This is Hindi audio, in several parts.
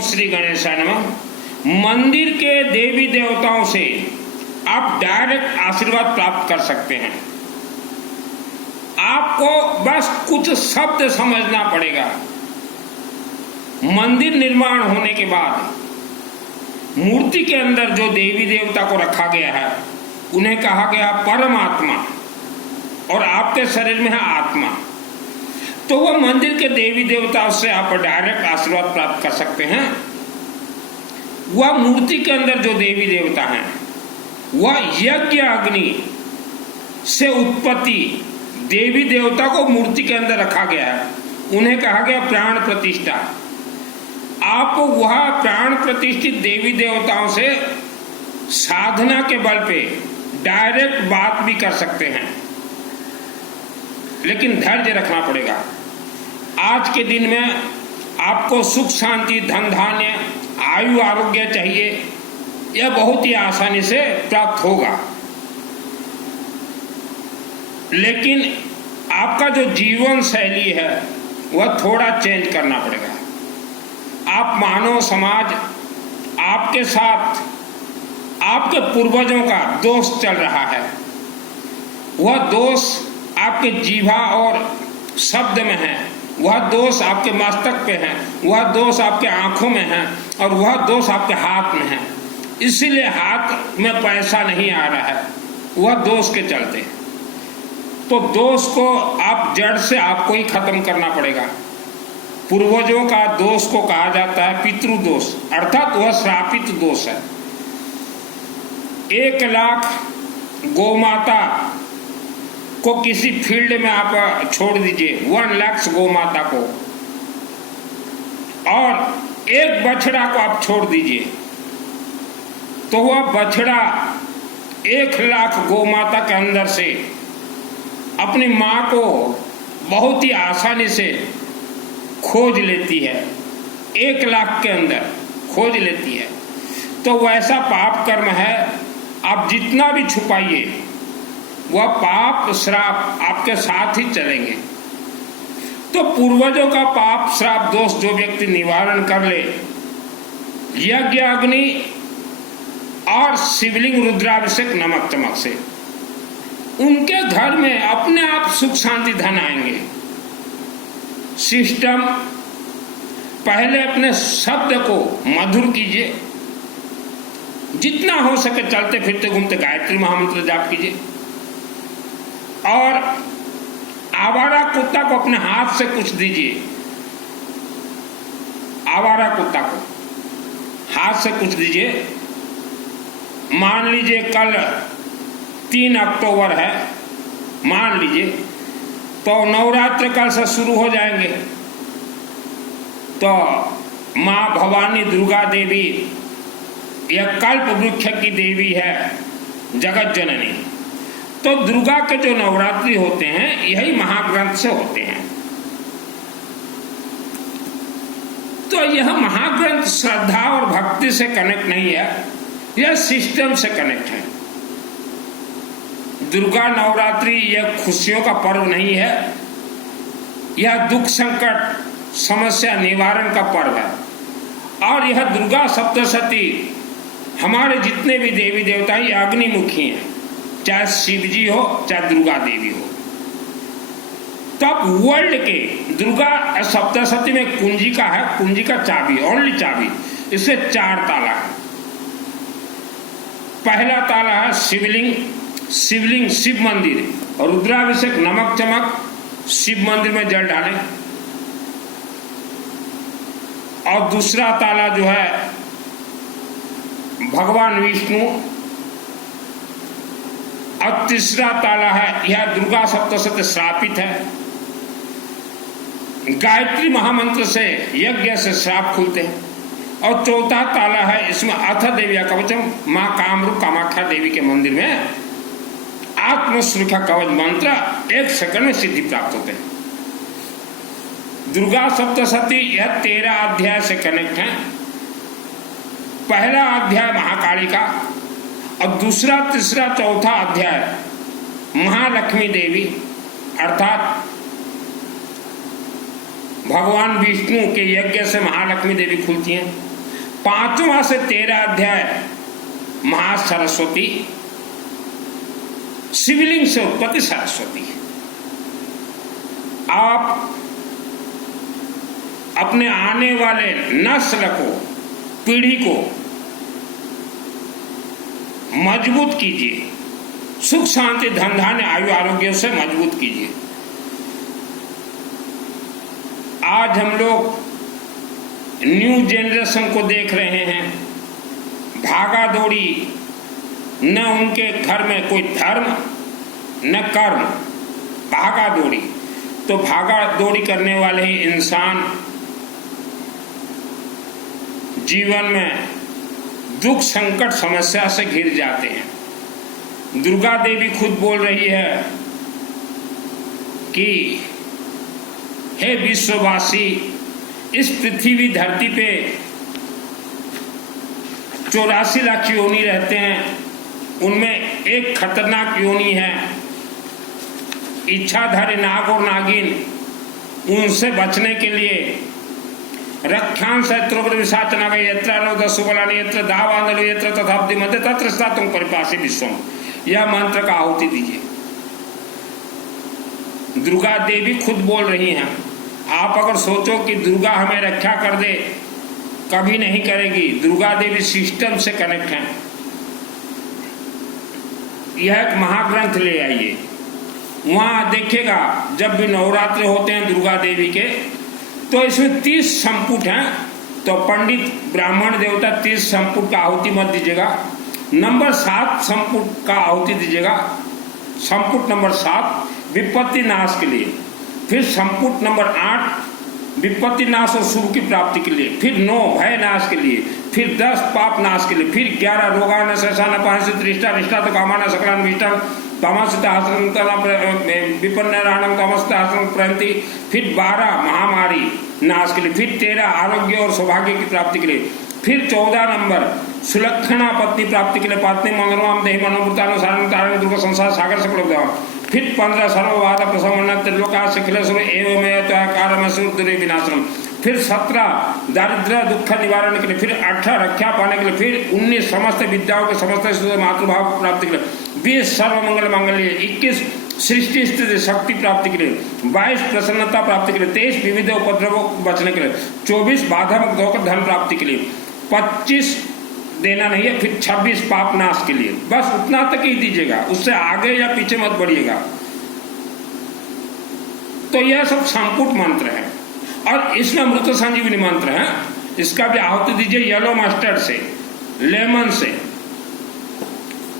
श्री गणेशाय नमः। मंदिर के देवी देवताओं से आप डायरेक्ट आशीर्वाद प्राप्त कर सकते हैं। आपको बस कुछ शब्द समझना पड़ेगा। मंदिर निर्माण होने के बाद मूर्ति के अंदर जो देवी देवता को रखा गया है उन्हें कहा गया परमात्मा, और आपके शरीर में है आत्मा। तो वह मंदिर के देवी देवताओं से आप डायरेक्ट आशीर्वाद प्राप्त कर सकते हैं। वह मूर्ति के अंदर जो देवी देवता हैं वह यज्ञ अग्नि से उत्पत्ति देवी देवता को मूर्ति के अंदर रखा गया है, उन्हें कहा गया प्राण प्रतिष्ठा। आप वह प्राण प्रतिष्ठित देवी देवताओं से साधना के बल पे डायरेक्ट बात भी कर सकते हैं, लेकिन धैर्य रखना पड़ेगा। आज के दिन में आपको सुख शांति धन धान्य आयु आरोग्य चाहिए, यह बहुत ही आसानी से प्राप्त होगा, लेकिन आपका जो जीवन शैली है वह थोड़ा चेंज करना पड़ेगा। आप मानव समाज आपके साथ आपके पूर्वजों का दोष चल रहा है, वह दोष आपके जीवा और शब्द में है, वह दोष आपके मस्तक पे है, वह दोष आपके आंखों में है, और वह दोष आपके हाथ में है। इसीलिए हाथ में पैसा नहीं आ रहा है, वह दोष के चलते। तो दोष को आप जड़ से आपको ही खत्म करना पड़ेगा। पूर्वजों का दोष को कहा जाता है पितृदोष, अर्थात वह श्रापित दोष है। 1 लाख गौमाता को किसी फील्ड में आप छोड़ दीजिए, 1 लाख गौमाता को, और 1 बछड़ा को आप छोड़ दीजिए, तो वह बछड़ा 1 लाख गौमाता के अंदर से अपनी मां को बहुत ही आसानी से खोज लेती है, 1 लाख के अंदर खोज लेती है। तो वैसा पाप कर्म है, आप जितना भी छुपाइए वह पाप श्राप आपके साथ ही चलेंगे। तो पूर्वजों का पाप श्राप दोष जो व्यक्ति निवारण कर ले, यज्ञ अग्नि और शिवलिंग रुद्राभिषेक नमक चमक से, उनके घर में अपने आप सुख शांति धन आएंगे। सिस्टम पहले अपने शब्द को मधुर कीजिए, जितना हो सके चलते फिरते घूमते गायत्री महामंत्र जाप कीजिए, और आवारा कुत्ता को अपने हाथ से कुछ दीजिए। आवारा कुत्ता को हाथ से कुछ दीजिए। मान लीजिए कल 3 अक्टूबर है, मान लीजिए, तो नवरात्र कल से शुरू हो जाएंगे। तो माँ भवानी दुर्गा देवी यह कल्प वृक्ष की देवी है, जगत जननी। तो दुर्गा के जो नवरात्रि होते हैं यही महाग्रंथ से होते हैं। तो यह महाग्रंथ श्रद्धा और भक्ति से कनेक्ट नहीं है, यह सिस्टम से कनेक्ट है। दुर्गा नवरात्रि यह खुशियों का पर्व नहीं है, यह दुख संकट समस्या निवारण का पर्व है। और यह दुर्गा सप्तशती हमारे जितने भी देवी देवता ये अग्निमुखी हैं, चाहे शिव जी हो चाहे दुर्गा देवी हो। तो आप वर्ल्ड के दुर्गा सप्तशती में कुंजिका है, कुंजिका चाबी, ओनली चाबी, इससे 4 ताला है। पहला ताला है शिवलिंग, शिवलिंग शिव मंदिर, और रुद्राभिषेक नमक चमक शिव मंदिर में जल डालें। और दूसरा ताला जो है भगवान विष्णु, और तीसरा ताला है, यह दुर्गा सप्तशती श्रापित है, गायत्री महामंत्र से यज्ञ से श्राप खुलते हैं। और चौथा ताला है, इसमें अथ देवी कवचम, मां कामरूप कामाख्या देवी के मंदिर में आत्म सुरक्षा कवच मंत्र 1 सेकंड में सिद्धि प्राप्त होते हैं। दुर्गा सप्तशती यह 13 अध्याय से कनेक्ट है। पहला अध्याय महाकाली का, और दूसरा तीसरा चौथा अध्याय महालक्ष्मी देवी अर्थात भगवान विष्णु के यज्ञ से महालक्ष्मी देवी खुलती हैं। 5वां से 13 अध्याय महासरस्वती, शिवलिंग से उत्पत्ति सरस्वती। आप अपने आने वाले नस्ल को, पीढ़ी को मजबूत कीजिए, सुख शांति धन धान्य आयु आरोग्य से मजबूत कीजिए। आज हम लोग न्यू जनरेशन को देख रहे हैं, भागा दौड़ी, न उनके घर में कोई धर्म न कर्म, भागा दौड़ी। तो भागा दौड़ी करने वाले ही इंसान जीवन में दुख संकट समस्या से घिर जाते हैं। दुर्गा देवी खुद बोल रही है कि हे विश्ववासी, इस पृथ्वी धरती पे 84 लाख योनि रहते हैं, उनमें एक खतरनाक योनि है इच्छाधारी नाग और नागिन। उनसे बचने के लिए रक्षांश विशाचना यत्र सुबलानि यत्र दावांधल यत्र तथाब्दि मध्य तत्र स्थातुं परिपासी विश्वम, यह मंत्र का आहुति दीजिए। दुर्गा देवी खुद बोल रही हैं। आप अगर सोचो कि दुर्गा हमें रक्षा कर दे, कभी नहीं करेगी। दुर्गा देवी सिस्टम से कनेक्ट है। यह एक महाग्रंथ ले आइए, वहां देखिएगा जब भी नवरात्र होते हैं दुर्गा देवी के, तो इसमें 30 संपुट हैं। तो पंडित ब्राह्मण देवता 30 संपुट का आहुति मत दीजिएगा, नंबर 7 संपुट का आहुति दीजिएगा। संपुट नंबर 7 विपत्ति नाश के लिए, फिर संपुट नंबर 8 विपत्ति नाश और शुभ की प्राप्ति के लिए, फिर 9 भय नाश के लिए, फिर 10 पाप नाश के लिए, फिर 11 रोगान शशान पांसित रिष्टा रिष्टा तो कामान सकलान विष्टम विपन्नराणम तमस्ताहसन प्रंति, फिर 12 महामारी नाश के लिए, फिर 13 आरोग्य और सौभाग्य की प्राप्ति के लिए, फिर 14 नंबर सुलक्षणा पत्नी प्राप्ति के लिए, पत्नी मंगलवाम देहि मनोमृतानु सारण तारण दुर्ग संसार सागर से उपलब्ध। फिर 15 सर्ववाद प्रसन्न त्रिलोका शिखिलेश्वर एवं कारमेश्वर विनाशनम। फिर 17 दारिद्र्य दुख निवारण के लिए, फिर 18 रक्षा पाने के लिए, फिर 19 समस्त विद्याओं के समस्त मातृभाव प्राप्ति के लिए, 20 सर्वमंगल मांगल्य, 21 सृष्टि स्थिति शक्ति प्राप्ति के लिए, 22 प्रसन्नता प्राप्ति के लिए, 23 विविध उपद्रवों बचने के लिए, 24 बाधा मुक्त होकर धन प्राप्ति के लिए, 25 देना नहीं है, फिर 26 पाप नाश के लिए। बस उतना तक ही दीजिएगा, उससे आगे या पीछे मत बढ़िएगा। तो यह सब संपुट मंत्र है और इसमें अमृत संजीवनी मंत्र है। इसका भी आहुति दीजिए येलो मस्टर्ड से, लेमन से,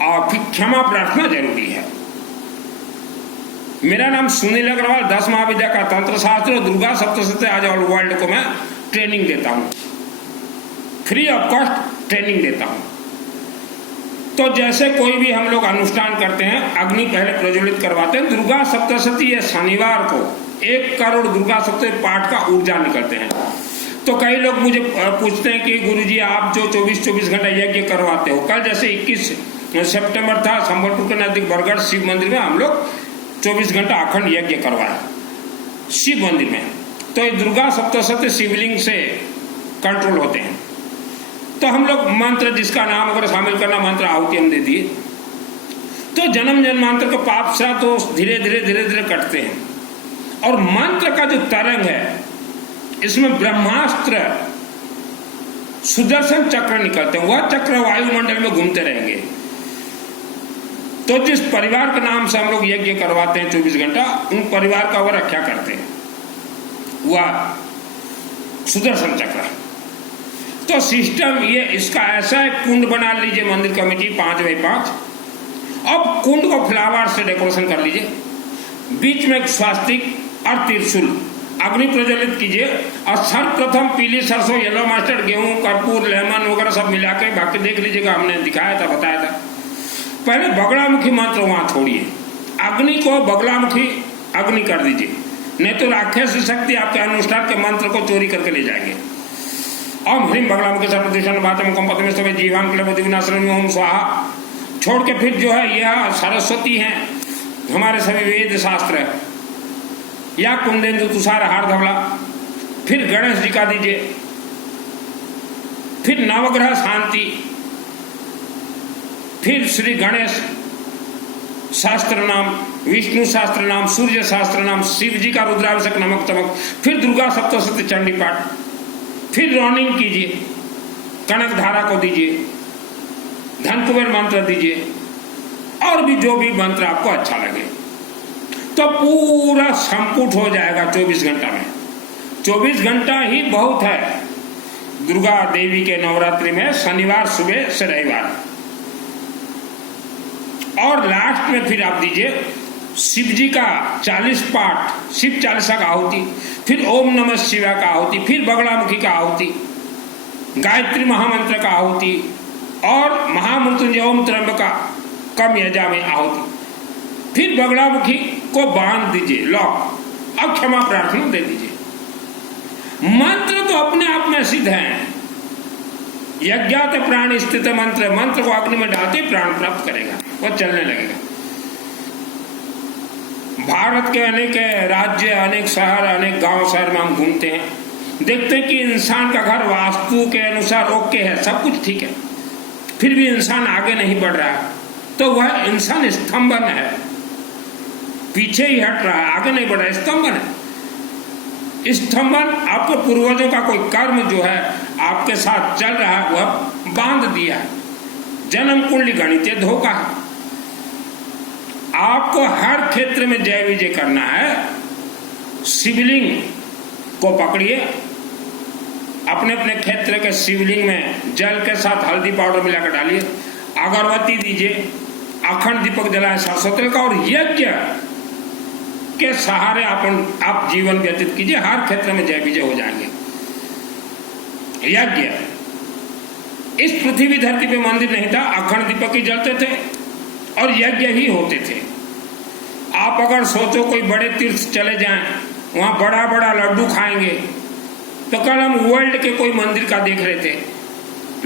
और फिर क्षमा प्रार्थना जरूरी है। मेरा नाम सुनील अग्रवाल, 10 महाविद्या का तंत्र शास्त्र और दुर्गा सप्तशती आज ऑल वर्ल्ड को मैं ट्रेनिंग देता हूं, फ्री ऑफ कॉस्ट ट्रेनिंग देता हूं। तो जैसे कोई भी हम लोग अनुष्ठान करते हैं, अग्नि पहले प्रज्वलित करवाते हैं। दुर्गा सप्तशती ये शनिवार को 1 करोड़ दुर्गा सप्तशती पाठ का ऊर्जा निकलते हैं। तो कई लोग मुझे पूछते हैं कि गुरुजी आप जो 24 घंटा यज्ञ करवाते हो, कल जैसे 21 सितंबर था, संबलपुर के नजदीक बरगढ़ शिव मंदिर में हम लोग 24 घंटा अखंड यज्ञ करवाया शिव मंदिर में। तो ये दुर्गा सप्तशती शिवलिंग से कंट्रोल होते हैं। तो हम लोग मंत्र जिसका नाम अगर शामिल करना, मंत्र आहुति हम दे दिए, तो जन्म जन्मांतर के पाप से तो धीरे धीरे कटते हैं। और मंत्र का जो तरंग है, इसमें ब्रह्मास्त्र सुदर्शन चक्र निकलते हैं, वह चक्र वायुमंडल में घूमते रहेंगे। तो जिस परिवार के नाम से हम लोग यज्ञ करवाते हैं 24 घंटा, उन परिवार का वह रक्षा करते हैं, वह सुदर्शन चक्र। तो सिस्टम ये इसका ऐसा है, कुंड बना लीजिए मंदिर कमेटी 5x5। अब कुंड को फ्लावर से डेकोरेशन कर लीजिए, बीच में एक स्वास्तिक और त्रिशूल, अग्नि प्रज्वलित कीजिए और सर्वप्रथम पीली सरसों, येलो मस्टर्ड, गेहूं, कर्पूर, लेमन वगैरह सब मिला के, बाकी देख लीजिएगा, हमने दिखाया था, बताया था। पहले बगलामुखी मंत्र वहां छोड़िए, अग्नि को बगलामुखी अग्नि कर दीजिए, नहीं तो राक्षस शक्ति आपके अनुष्ठान के मंत्र को चोरी करके ले जाएंगे। ओम ह्रीम बगलामुखी सर्वदिशान वाचम कंपतमे सब जीवान क्लेबति विनाशनम ओम स्वाहा छोड़ के फिर जो है यह सरस्वती हैं, हमारे सभी वेद शास्त्र या कुंदेन्दु तुषार हार धवला फिर गणेश जी का दीजिए, फिर नवग्रह शांति, फिर श्री गणेश शास्त्र नाम, विष्णु शास्त्र नाम, सूर्य शास्त्र नाम, शिव जी का रुद्राभिषेक नमक तमक, फिर दुर्गा सप्तशती चंडी पाठ, फिर रॉनिंग कीजिए, कनक धारा को दीजिए, धन कुबेर मंत्र दीजिए, और भी जो भी मंत्र आपको अच्छा लगे, तो पूरा संपुट हो जाएगा 24 घंटा में। 24 घंटा ही बहुत है दुर्गा देवी के नवरात्रि में, शनिवार सुबह से रविवार। और लास्ट में फिर आप दीजिए शिव जी का 40 पाठ, शिव चालीसा का आहुति, फिर ओम नमः शिवाय का आहुति, फिर बगलामुखी का आहुति, गायत्री महामंत्र का आहुति, और महामृत्युंजय ओम त्र्यंबका कम यजा में आहुति, फिर बगलामुखी को बांध दीजिए लॉक, अब क्षमा प्रार्थना दे दीजिए। मंत्र तो अपने आप में सिद्ध हैं, यज्ञात प्राण स्थित मंत्र, मंत्र को अग्नि में डालते प्राण प्राप्त करेगा, वो चलने लगेगा। भारत के अनेक राज्य, अनेक शहर, अनेक गांव शहर में हम घूमते हैं, देखते हैं कि इंसान का घर वास्तु के अनुसार ओके है, सब कुछ ठीक है, फिर भी इंसान आगे नहीं बढ़ रहा है, तो वह इंसान स्तंभन है, पीछे ही हट रहा है, आगे नहीं बढ़ रहा है, स्तंभन है। स्तंभन आपके पूर्वजों का कोई कर्म जो है आपके साथ चल रहा है, वह बांध दिया है, जन्म कुंडली गणित धोखा है। आपको हर क्षेत्र में जय विजय करना है। शिवलिंग को पकड़िए, अपने अपने क्षेत्र के शिवलिंग में जल के साथ हल्दी पाउडर मिलाकर डालिए, अगरबत्ती दीजिए, अखंड दीपक जलाए सरस्वती तेल का, और यज्ञ के सहारे आप जीवन व्यतीत कीजिए, हर क्षेत्र में जय विजय हो जाएंगे। यज्ञ, इस पृथ्वी धरती पे मंदिर नहीं था, अखंड दीपक ही जलते थे और यज्ञ ही होते थे। आप अगर सोचो कोई बड़े तीर्थ चले जाएं, वहां बड़ा बड़ा लड्डू खाएंगे, तो कल हम वर्ल्ड के कोई मंदिर का देख रहे थे,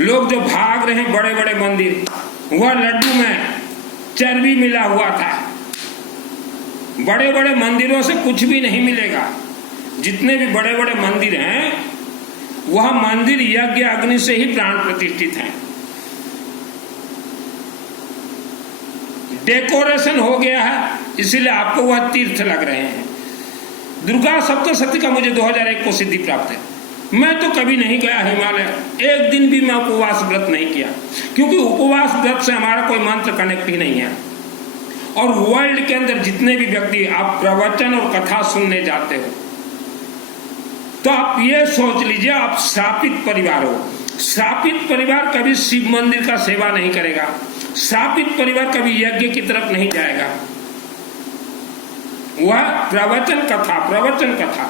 लोग जो भाग रहे हैं बड़े बड़े मंदिर, वह लड्डू में चर्बी मिला हुआ था। बड़े बड़े मंदिरों से कुछ भी नहीं मिलेगा। जितने भी बड़े बड़े मंदिर हैं, वह मंदिर यज्ञ अग्नि से ही प्राण प्रतिष्ठित हैं। डेकोरेशन हो गया है, इसीलिए आपको वह तीर्थ लग रहे हैं। दुर्गा सप्तशती का मुझे 2001 को सिद्धि प्राप्त है। मैं तो कभी नहीं गया हिमालय, एक दिन भी मैं उपवास व्रत नहीं किया, क्योंकि उपवास व्रत से हमारा कोई मंत्र कनेक्ट ही नहीं है। और वर्ल्ड के अंदर जितने भी व्यक्ति आप प्रवचन और कथा सुनने जाते हो, तो आप ये सोच लीजिए आप श्रापित परिवार हो। श्रापित परिवार कभी शिव मंदिर का सेवा नहीं करेगा, श्रापित परिवार कभी यज्ञ की तरफ नहीं जाएगा। वह प्रवचन कथा,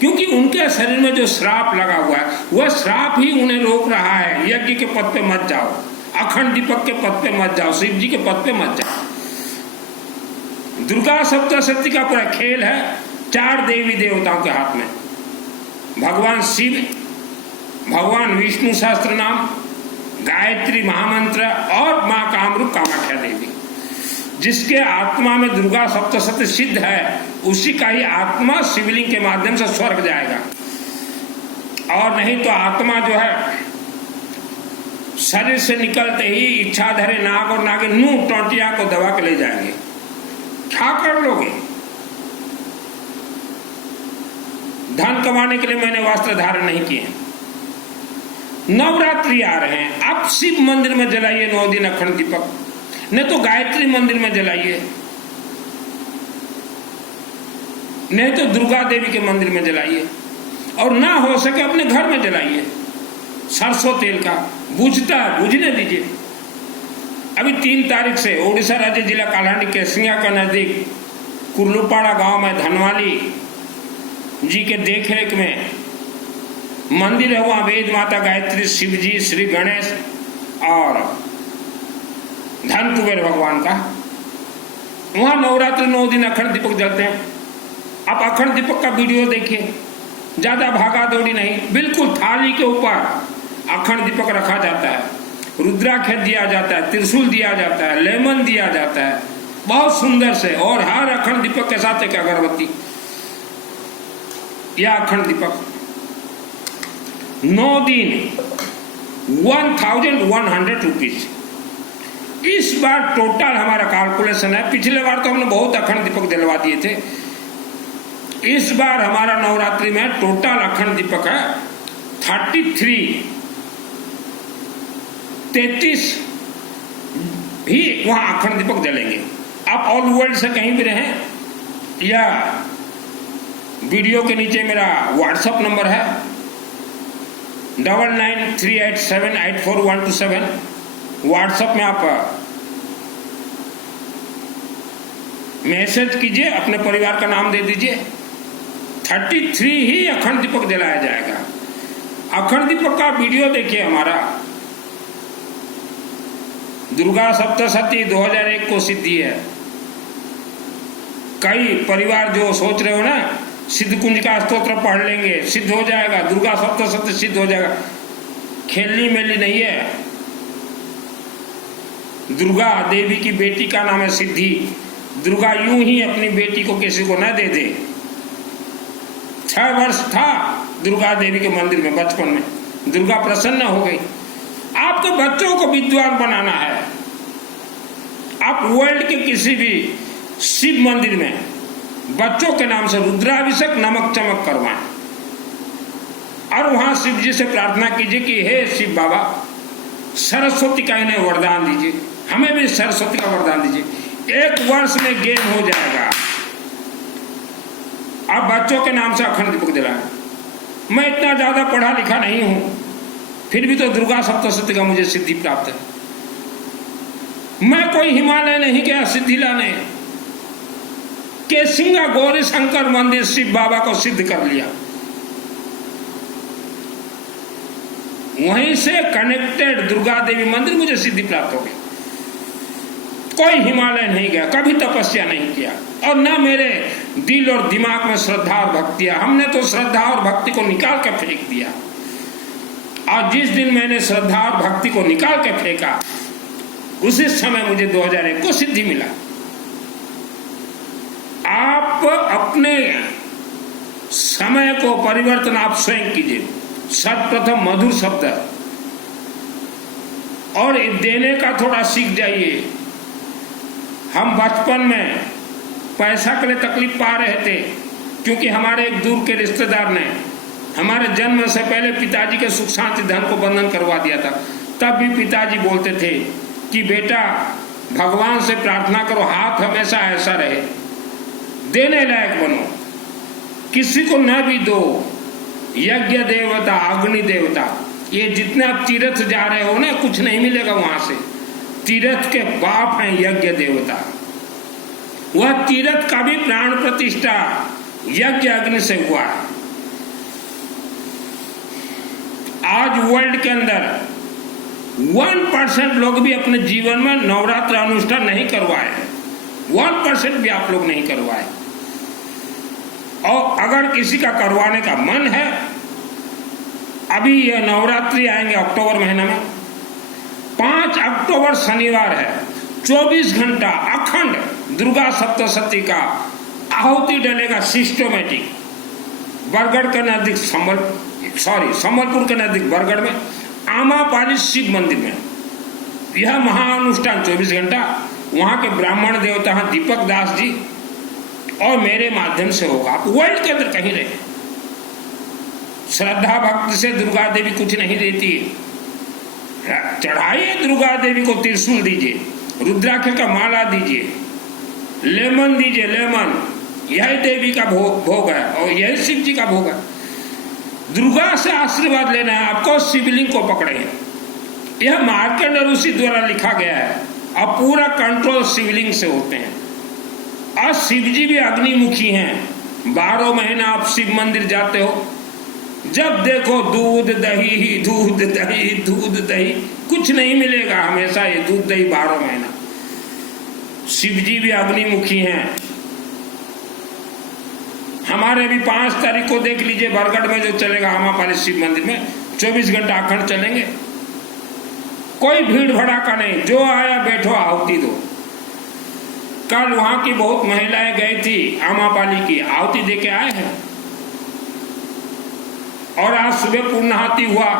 क्योंकि उनके शरीर में जो श्राप लगा हुआ है, वह श्राप ही उन्हें रोक रहा है। यज्ञ के पद पे मत जाओ, अखंड दीपक के पद पे मत जाओ, शिव जी के पद पे मत जाओ। दुर्गा सप्तशती का पूरा खेल है 4 देवी देवताओं के हाथ में, भगवान शिव, भगवान विष्णु सहस्त्र नाम, गायत्री महामंत्र और मां कामरूप कामाख्या देवी। जिसके आत्मा में दुर्गा सप्तशती सिद्ध है, उसी का ही आत्मा शिवलिंग के माध्यम से स्वर्ग जाएगा। और नहीं तो आत्मा जो है शरीर से निकलते ही इच्छाधारी नाग और नागिन नूह टोंटिया को दबा के ले जाएंगे। क्या कर लोगे? धन कमाने के लिए मैंने वस्त्र धारण नहीं किए। नवरात्रि आ रहे हैं, आप शिव मंदिर में जलाइए 9 दिन अखंड दीपक, नहीं तो गायत्री मंदिर में जलाइए, नहीं तो दुर्गा देवी के मंदिर में जलाइए, और ना हो सके अपने घर में जलाइए। सरसों तेल का बुझता है, बुझने दीजिए। अभी 3 तारीख से ओडिशा राज्य जिला कालाहांडी के सिंगा का नजदीक कुर्लुपाड़ा गांव में धनवाली जी के देखरेख में मंदिर है। वहां वेद माता गायत्री, शिव जी, श्री गणेश और धन कुबेर भगवान का, वहां नवरात्रि 9 दिन अखंड दीपक जलते हैं। आप अखंड दीपक का वीडियो देखिए, ज्यादा भागा दौड़ी नहीं, बिल्कुल थाली के ऊपर अखंड दीपक रखा जाता है, रुद्राक्ष दिया जाता है, त्रिशूल दिया जाता है, लेमन दिया जाता है, बहुत सुंदर से, और हर अखंड दीपक के साथ एक अगरबत्ती। या अखंड दीपक 9 दिन 1100 रुपीज। इस बार टोटल हमारा कैलकुलेशन है, पिछले बार तो हमने बहुत अखंड दीपक दिलवा दिए थे, इस बार हमारा नवरात्रि में टोटल अखंड दीपक है 33 भी वहां अखंड दीपक जलेंगे। आप ऑल वर्ल्ड से कहीं भी रहें, या वीडियो के नीचे मेरा व्हाट्सएप नंबर है 9938784127। व्हाट्सएप में आप मैसेज कीजिए, अपने परिवार का नाम दे दीजिए, 33 ही अखंड दीपक जलाया जाएगा। अखंड दीपक का वीडियो देखिए हमारा, दुर्गा सप्तशती 2001 को सिद्धि है। कई परिवार जो सोच रहे हो ना सिद्ध कुंज का स्तोत्र पढ़ लेंगे सिद्ध हो जाएगा, दुर्गा सप्तशती सिद्ध हो जाएगा, खेलनी मेली नहीं है। दुर्गा देवी की बेटी का नाम है सिद्धि। दुर्गा यूं ही अपनी बेटी को किसी को न दे दे। 6 वर्ष था दुर्गा देवी के मंदिर में, बचपन में दुर्गा प्रसन्न हो गई। आपको बच्चों को विद्वान बनाना है, आप वर्ल्ड के किसी भी शिव मंदिर में बच्चों के नाम से रुद्राभिषेक नमक चमक करवाएं और वहां शिव जी से प्रार्थना कीजिए कि हे शिव बाबा सरस्वती का इन्हें वरदान दीजिए, हमें भी सरस्वती का वरदान दीजिए। 1 वर्ष में गेम हो जाएगा। आप बच्चों के नाम से अखंड दीपक जलाएं। मैं इतना ज्यादा पढ़ा लिखा नहीं हूं, फिर भी तो दुर्गा सप्तशती का मुझे सिद्धि प्राप्त है। मैं कोई हिमालय नहीं गया सिद्धि लाने, केसिंगा गौरी शंकर मंदिर शिव बाबा को सिद्ध कर लिया, वहीं से कनेक्टेड दुर्गा देवी मंदिर मुझे सिद्धि प्राप्त हो गई। कोई हिमालय नहीं गया, कभी तपस्या नहीं किया, और न मेरे दिल और दिमाग में श्रद्धा और भक्ति है। हमने तो श्रद्धा और भक्ति को निकाल कर फेंक दिया, और जिस दिन मैंने श्रद्धा और भक्ति को निकाल के फेंका उसी समय मुझे 2001 को सिद्धि मिला। आप अपने समय को परिवर्तन आप स्वयं कीजिए। सर्वप्रथम मधुर शब्द और देने का थोड़ा सीख जाइए। हम बचपन में पैसा के लिए तकलीफ पा रहे थे, क्योंकि हमारे एक दूर के रिश्तेदार ने हमारे जन्म से पहले पिताजी के सुख शांति धन को बंधन करवा दिया था। तब भी पिताजी बोलते थे कि बेटा भगवान से प्रार्थना करो, हाथ हमेशा ऐसा रहे, देने लायक बनो, किसी को न भी दो। यज्ञ देवता, अग्नि देवता, ये जितने आप तीर्थ जा रहे हो ना, कुछ नहीं मिलेगा वहां से। तीर्थ के बाप हैं यज्ञ देवता, वह तीर्थ का भी प्राण प्रतिष्ठा यज्ञ अग्नि से हुआ है। आज वर्ल्ड के अंदर 1% लोग भी अपने जीवन में नवरात्र अनुष्ठान नहीं करवाए, 1% भी आप लोग नहीं करवाए। और अगर किसी का करवाने का मन है, अभी यह नवरात्रि आएंगे अक्टूबर महीने में, 5 अक्टूबर शनिवार है, 24 घंटा अखंड दुर्गा सप्तशती का आहुति डलेगा सिस्टोमेटिक। बरगढ़ के नजदीक संबलपुर के नजदीक बरगढ़ में आमापाली शिव मंदिर में यह महाअनुष्ठान 24 घंटा वहां के ब्राह्मण देवता हैं दीपक दास जी और मेरे माध्यम से होगा। आप वर्ल्ड के अंदर कहीं रहे, श्रद्धा भक्ति से दुर्गा देवी कुछ नहीं देती है। चढ़ाइए दुर्गा देवी को, त्रिशूल दीजिए, रुद्राक्ष का माला दीजिए, लेमन दीजिए, लेमन, यही देवी का भोग है और यही शिव जी का भोग है। दुर्गा से आशीर्वाद लेना है आपको, शिवलिंग को पकड़े। यह मार्कंड ऋषि द्वारा लिखा गया है, अब पूरा कंट्रोल शिवलिंग से होते हैं। और शिव जी भी अग्निमुखी हैं। 12 महीना आप शिव मंदिर जाते हो, जब देखो दूध दही ही दूध दही दूध दही, कुछ नहीं मिलेगा, हमेशा ये दूध दही 12 महीना। शिव जी भी अग्निमुखी हैं। हमारे भी 5 तारीख को देख लीजिए बरगढ़ में जो चलेगा आमापाली शिव मंदिर में, 24 घंटा अखंड चलेंगे, कोई भीड़ भड़ाका नहीं, जो आया बैठो आहुति दो। कल वहां की बहुत महिलाएं गई थी आमापाली की, आहुति दे के आए हैं। और आज सुबह पूर्णाहुति हुआ,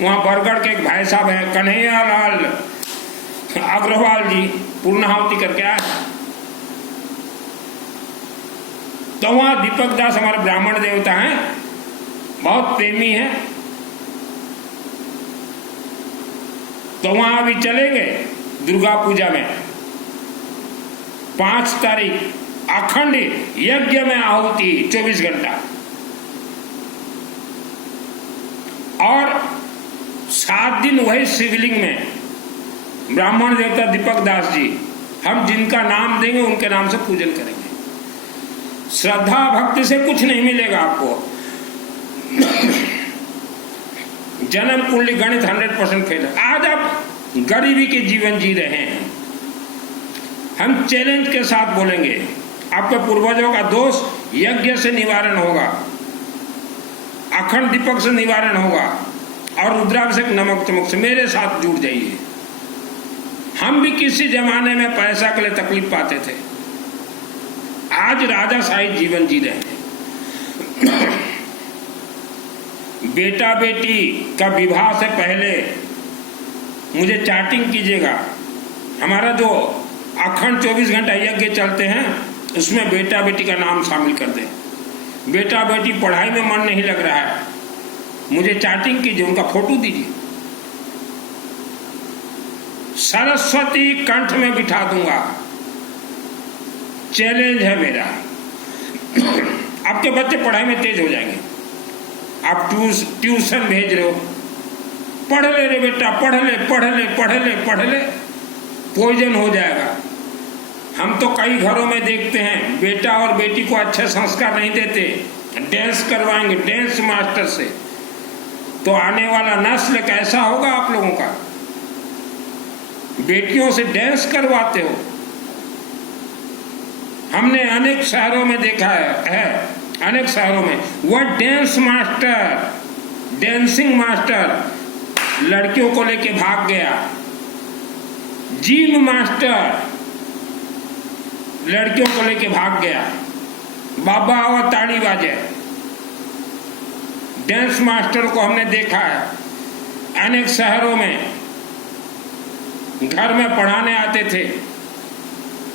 वहां बरगढ़ के एक भाई साहब हैं कन्हैया लाल अग्रवाल जी, पूर्णाहुति करके आए। तो वहां दीपक दास हमारे ब्राह्मण देवता हैं, बहुत प्रेमी हैं, तो वहां अभी चले गए दुर्गा पूजा में 5 तारीख अखंड यज्ञ में आहुति 24 घंटा, और 7 दिन वही शिवलिंग में ब्राह्मण देवता दीपक दास जी, हम जिनका नाम देंगे उनके नाम से पूजन करेंगे। श्रद्धा भक्ति से कुछ नहीं मिलेगा आपको। जन्म कुंडली गणित 100% फेल है। आज आप गरीबी के जीवन जी रहे हैं। हम चैलेंज के साथ बोलेंगे, आपके पूर्वजों का दोष यज्ञ से निवारण होगा, अखंड दीपक से निवारण होगा, और रुद्राभिषेक नमक चमक से मेरे साथ जुड़ जाइए। हम भी किसी जमाने में पैसा के लिए तकलीफ पाते थे, आज राजाशाही जीवन जी रहे हैं। बेटा बेटी का विवाह से पहले मुझे चैटिंग कीजिएगा। हमारा जो अखंड 24 घंटा यज्ञ चलते हैं उसमें बेटा बेटी का नाम शामिल कर दें। बेटा बेटी पढ़ाई में मन नहीं लग रहा है, मुझे चैटिंग कीजिए, उनका फोटो दीजिए। सरस्वती कंठ में बिठा दूंगा, चैलेंज है मेरा। आपके बच्चे पढ़ाई में तेज हो जाएंगे। आप ट्यूशन भेज रहे हो, पढ़ ले रे बेटा, पढ़ ले पढ़ ले पढ़ ले पढ़ ले, पॉइजन हो जाएगा। हम तो कई घरों में देखते हैं बेटा और बेटी को अच्छे संस्कार नहीं देते, डांस करवाएंगे डांस मास्टर से, तो आने वाला नस्ल कैसा होगा आप लोगों का। बेटियों से डांस करवाते हो। हमने अनेक शहरों में देखा है अनेक शहरों में वह डांस मास्टर, डांसिंग मास्टर लड़कियों को लेके भाग गया, जिम मास्टर लड़कियों को लेके भाग गया, बाबा और ताड़ी बाजे। डांस मास्टर को हमने देखा है अनेक शहरों में, घर में पढ़ाने आते थे,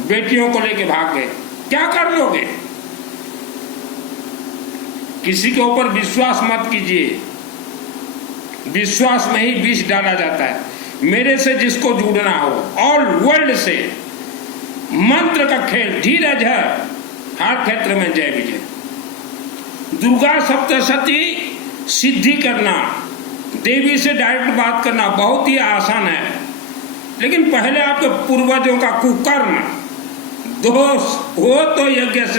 बेटियों को लेके भाग गए। क्या कर लोगे? किसी के ऊपर विश्वास मत कीजिए, विश्वास में ही विष डाला जाता है। मेरे से जिसको जुड़ना हो, ऑल वर्ल्ड से, मंत्र का खेल, धीरज है, हर क्षेत्र में जय विजय। दुर्गा सप्तशती सिद्धि करना, देवी से डायरेक्ट बात करना बहुत ही आसान है, लेकिन पहले आपके पूर्वजों का कुकर्म दोष हो तो यज्ञ से